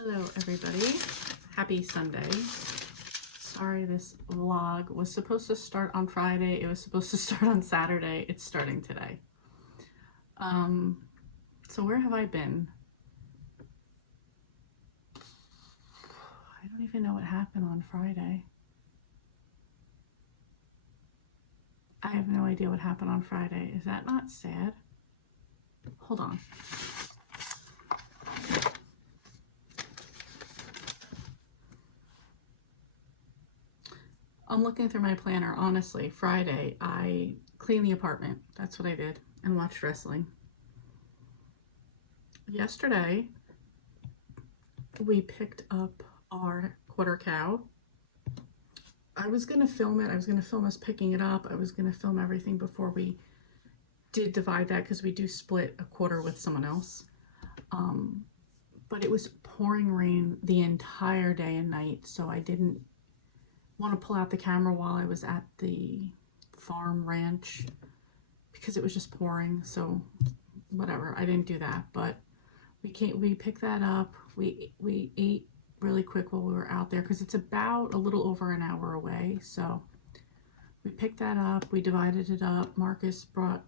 Hello everybody, happy Sunday. Sorry this vlog was supposed to start on Friday, it was supposed to start on Saturday, it's starting today. So where have I been? I don't even know what happened on Friday. I have no idea what happened on Friday. Is that not sad? Hold on. I'm looking through my planner. Honestly, Friday, I cleaned the apartment. That's what I did, and watched wrestling. Yesterday, we picked up our quarter cow. I was going to film it. I was going to film us picking it up. I was going to film everything before we did divide that because we do split a quarter with someone else. But it was pouring rain the entire day and night, so I didn't want to pull out the camera while I was at the farm ranch because it was just pouring. So whatever, I didn't do that, but we picked that up. We ate really quick while we were out there because it's about a little over an hour away. So we picked that up, we divided it up. Marcus brought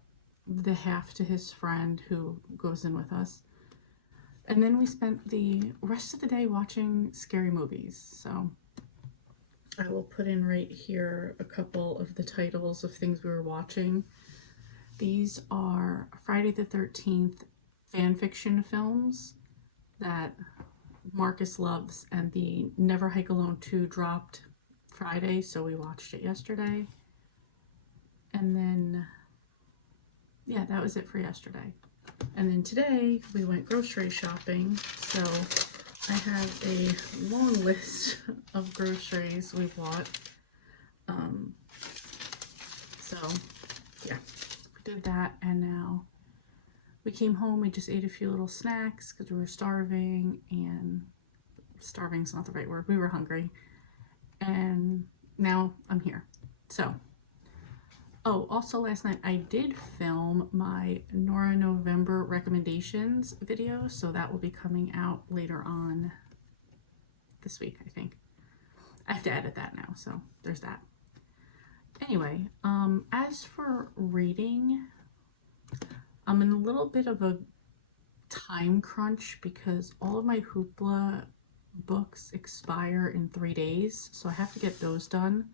the half to his friend who goes in with us. And then we spent the rest of the day watching scary movies. So I will put in right here a couple of the titles of things we were watching. These are Friday the 13th fan fiction films that Marcus loves, and the Never Hike Alone 2 dropped Friday, so we watched it yesterday. And then, yeah, that was it for yesterday. And then today we went grocery shopping, so I have a long list of groceries we bought. So yeah, we did that, and now we came home. We just ate a few little snacks because we were starving, and starving's not the right word. We were hungry, and now I'm here. So, oh, also last night I did film my Nora November recommendations video, so that will be coming out later on this week, I think. I have to edit that now, so there's that. Anyway, as for reading, I'm in a little bit of a time crunch because all of my Hoopla books expire in 3 days, so I have to get those done.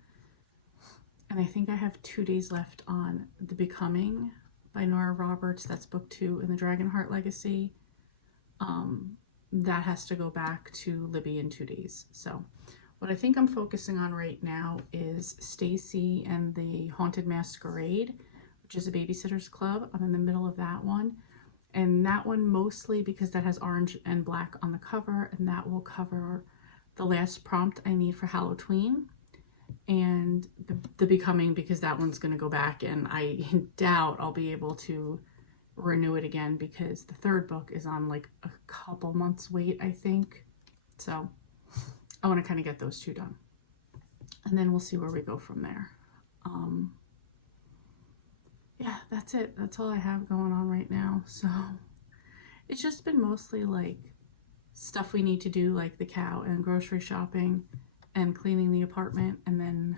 And I think I have 2 days left on The Becoming by Nora Roberts. That's book 2 in the Dragonheart Legacy. That has to go back to Libby in 2 days. So what I think I'm focusing on right now is Stacy and the Haunted Masquerade, which is a Babysitter's Club. I'm in the middle of that one. And that one mostly because that has orange and black on the cover, and that will cover the last prompt I need for Hallowteen. And the Becoming, because that one's going to go back, and I doubt I'll be able to renew it again because the third book is on like a couple months wait, I think. So I want to kind of get those two done, and then we'll see where we go from there. Yeah, that's it. That's all I have going on right now. So it's just been mostly like stuff we need to do, like the cow and grocery shopping and cleaning the apartment, and then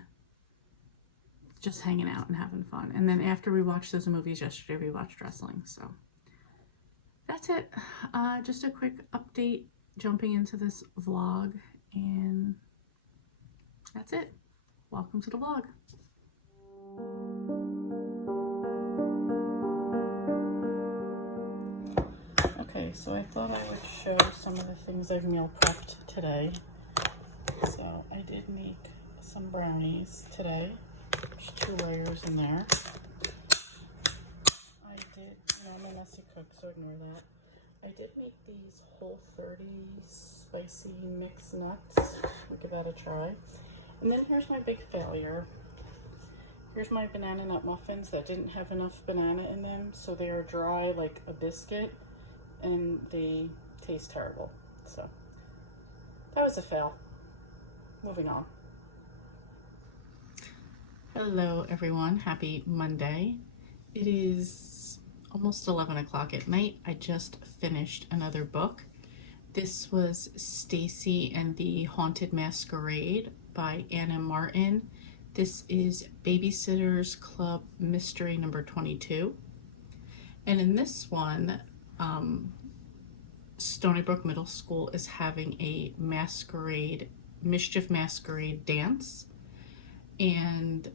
just hanging out and having fun. And then after we watched those movies yesterday, we watched wrestling. So that's it. Just a quick update jumping into this vlog, and that's it. Welcome to the vlog. Okay, so I thought I would show some of the things I've meal prepped today. So I did make some brownies today. There's 2 layers in there. I did, I'm a messy cook, so ignore that. I did make these Whole30 spicy mixed nuts. We'll give that a try. And then here's my big failure. Here's my banana nut muffins that didn't have enough banana in them, so they are dry like a biscuit, and they taste terrible. So that was a fail. Moving on. Hello everyone, happy Monday. It is almost 11 o'clock at night. I just finished another book. This was Stacy and the Haunted Masquerade by Anna Martin. This is Babysitter's Club Mystery number 22. And in this one, Stony Brook Middle School is having a mischief masquerade dance. And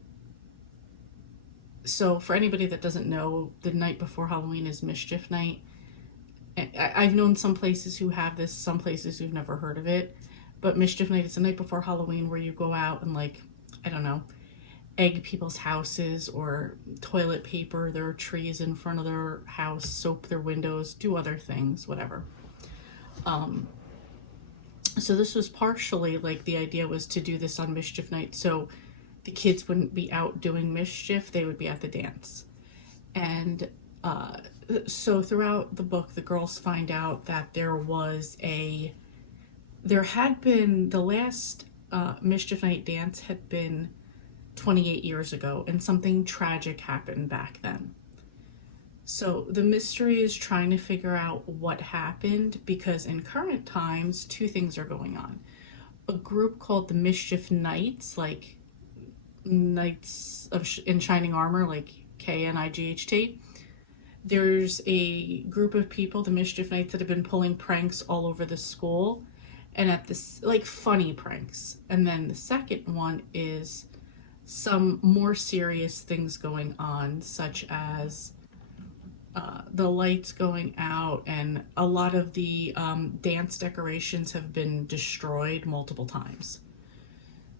so for anybody that doesn't know, the night before Halloween is Mischief Night. I've known some places who have this, some places who've never heard of it. But Mischief Night is the night before Halloween where you go out and, like, I don't know, egg people's houses or toilet paper their trees in front of their house, soap their windows, do other things, whatever. So this was partially, like, the idea was to do this on Mischief Night so the kids wouldn't be out doing mischief, they would be at the dance. And so throughout the book, the girls find out that there had been, the last Mischief Night dance had been 28 years ago, and something tragic happened back then. So the mystery is trying to figure out what happened, because in current times, two things are going on. A group called the Mischief Knights, like Knights in Shining Armor, like Knight. There's a group of people, the Mischief Knights, that have been pulling pranks all over the school, and at this, like, funny pranks. And then the second one is some more serious things going on, such as the lights going out, and a lot of the dance decorations have been destroyed multiple times.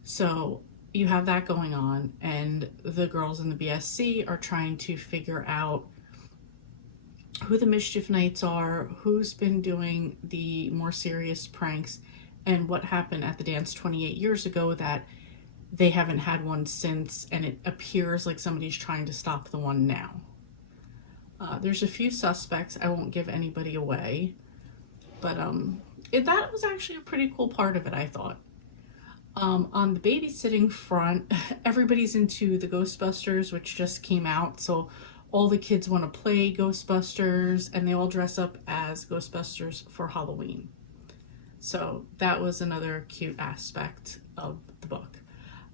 So you have that going on, and the girls in the BSC are trying to figure out who the Mischief Knights are, who's been doing the more serious pranks, and what happened at the dance 28 years ago that they haven't had one since, and it appears like somebody's trying to stop the one now. There's a few suspects. I won't give anybody away, but that was actually a pretty cool part of it, I thought. On the babysitting front, everybody's into the Ghostbusters, which just came out, so all the kids want to play Ghostbusters, and they all dress up as Ghostbusters for Halloween. So that was another cute aspect of the book.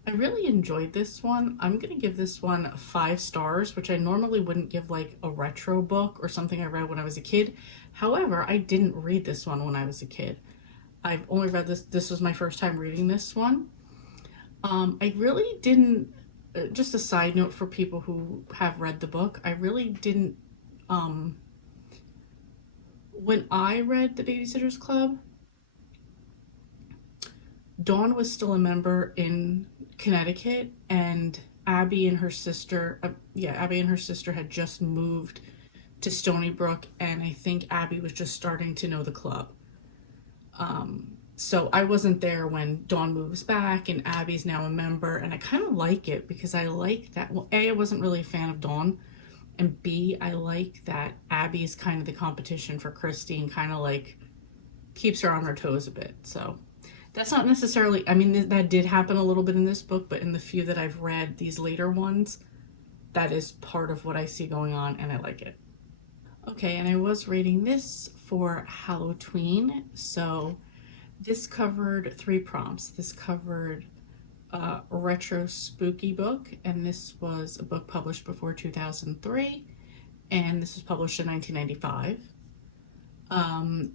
I really enjoyed this one. I'm going to give this one 5 stars, which I normally wouldn't give, like, a retro book or something I read when I was a kid. However, I didn't read this one when I was a kid. I've only read this. This was my first time reading this one. I really didn't, just a side note for people who have read the book, I really didn't, when I read The Babysitter's Club, Dawn was still a member in Connecticut, and Abby and her sister had just moved to Stony Brook, and I think Abby was just starting to know the club. So I wasn't there when Dawn moves back and Abby's now a member, and I kind of like it because I like that. Well, A, I wasn't really a fan of Dawn, and B, I like that Abby's kind of the competition for Christy and kind of, like, keeps her on her toes a bit. So that's not necessarily, I mean, that did happen a little bit in this book, but in the few that I've read, these later ones, that is part of what I see going on, and I like it. Okay, and I was reading this for Halloween, so this covered 3 prompts. This covered a retro spooky book, and this was a book published before 2003, and this was published in 1995.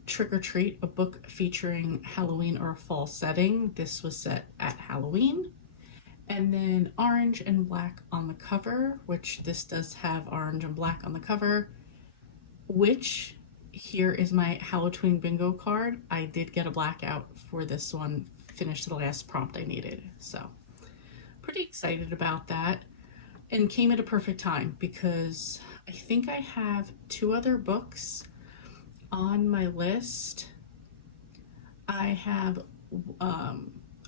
Trick or Treat, a book featuring Halloween or a fall setting. This was set at Halloween. And then Orange and Black on the cover, which this does have orange and black on the cover, which here is my Halloween bingo card. I did get a blackout for this one, finished the last prompt I needed. So pretty excited about that, and came at a perfect time because I think I have 2 other books on my list. I have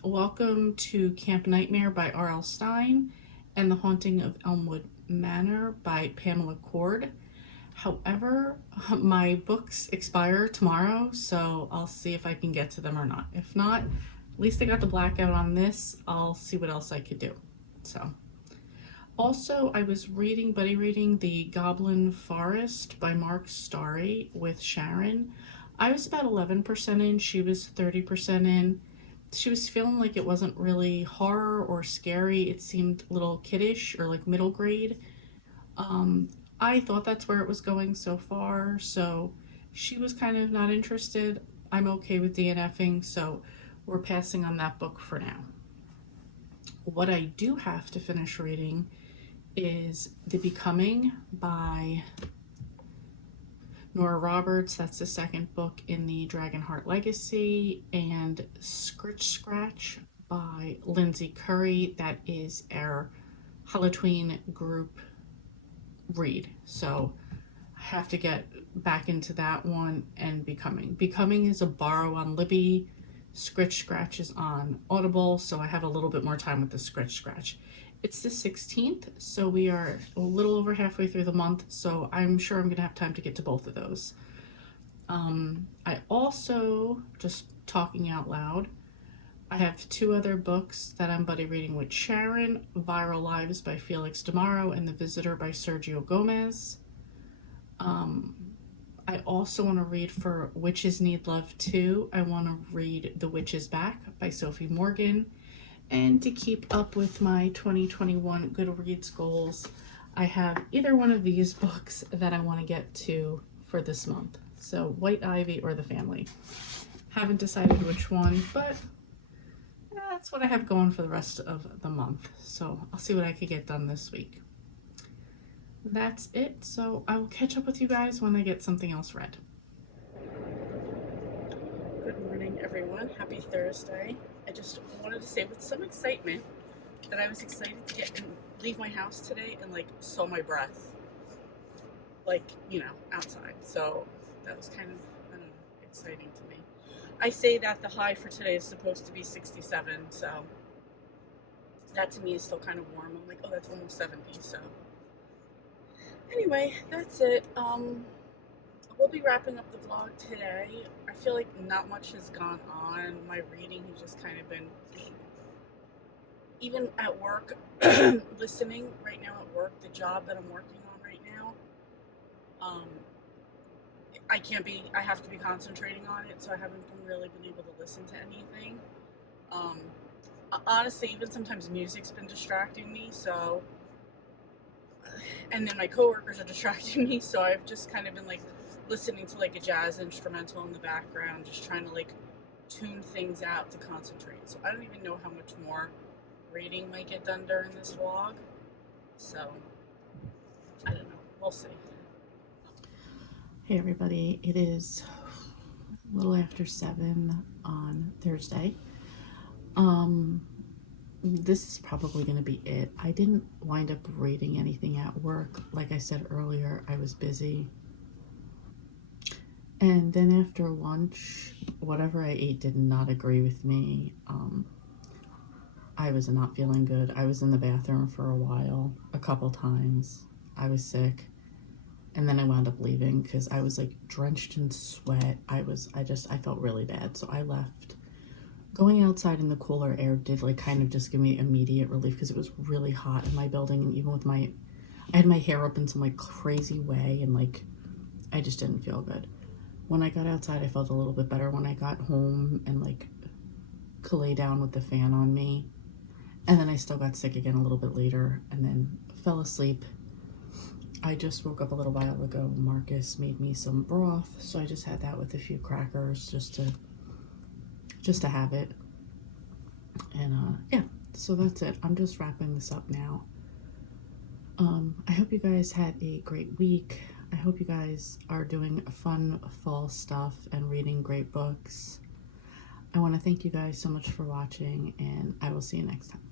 Welcome to Camp Nightmare by R.L. Stine and The Haunting of Elmwood Manor by Pamela Cord. However, my books expire tomorrow, so I'll see if I can get to them or not. If not, at least I got the blackout on this. I'll see what else I could do. So, also, I was buddy reading The Goblin Forest by Mark Starry with Sharon. I was about 11% in, she was 30% in. She was feeling like it wasn't really horror or scary. It seemed a little kiddish or like middle grade. I thought that's where it was going so far, so she was kind of not interested. I'm okay with DNFing, so we're passing on that book for now. What I do have to finish reading is The Becoming by Nora Roberts. That's the second book in the Dragonheart Legacy. And Scritch Scratch by Lindsay Curry. That is our Hallowteen group read. So I have to get back into that one and Becoming. Becoming is a borrow on Libby. Scritch Scratch is on Audible, so I have a little bit more time with the Scritch Scratch. It's the 16th, so we are a little over halfway through the month, so I'm sure I'm going to have time to get to both of those. I also, just talking out loud, I have 2 other books that I'm buddy reading with Sharon, Viral Lives by Felix Damaro and The Visitor by Sergio Gomez. I also want to read for Witches Need Love too. I want to read The Witch is Back by Sophie Morgan. And to keep up with my 2021 Goodreads goals, I have either one of these books that I want to get to for this month. So White Ivy or The Family. Haven't decided which one, but that's what I have going for the rest of the month. So I'll see what I could get done this week. That's it. So I will catch up with you guys when I get something else read. Good morning, everyone. Happy Thursday. I just wanted to say with some excitement that I was excited to get and leave my house today and like sow my breath, like, you know, outside. So that was kind of, I don't know, exciting to me. I say that the high for today is supposed to be 67, so that to me is still kind of warm. I'm like, oh, that's almost 70, so anyway, that's it. We'll be wrapping up the vlog today. I feel like not much has gone on. My reading has just kind of been, even at work, listening right now at work, the job that I'm working on right now, I have to be concentrating on it, so I haven't really been able to listen to anything. Honestly, even sometimes music's been distracting me, so, and then my coworkers are distracting me, so I've just kind of been like listening to like a jazz instrumental in the background, just trying to like tune things out to concentrate. So I don't even know how much more reading might get done during this vlog. So I don't know. We'll see. Hey everybody, it is a little after 7 on Thursday. This is probably going to be it. I didn't wind up reading anything at work. Like I said earlier, I was busy. And then after lunch, whatever I ate did not agree with me. I was not feeling good. I was in the bathroom for a while, a couple times. I was sick. And then I wound up leaving because I was like drenched in sweat. I felt really bad. So I left. Going outside in the cooler air did like kind of just give me immediate relief because it was really hot in my building. And even with I had my hair up in some like crazy way and like, I just didn't feel good. When I got outside, I felt a little bit better. When I got home and like could lay down with the fan on me. And then I still got sick again a little bit later and then fell asleep. I just woke up a little while ago. Marcus made me some broth, so I just had that with a few crackers just to have it. And yeah, so that's it. I'm just wrapping this up now. I hope you guys had a great week. I hope you guys are doing fun fall stuff and reading great books. I want to thank you guys so much for watching, and I will see you next time.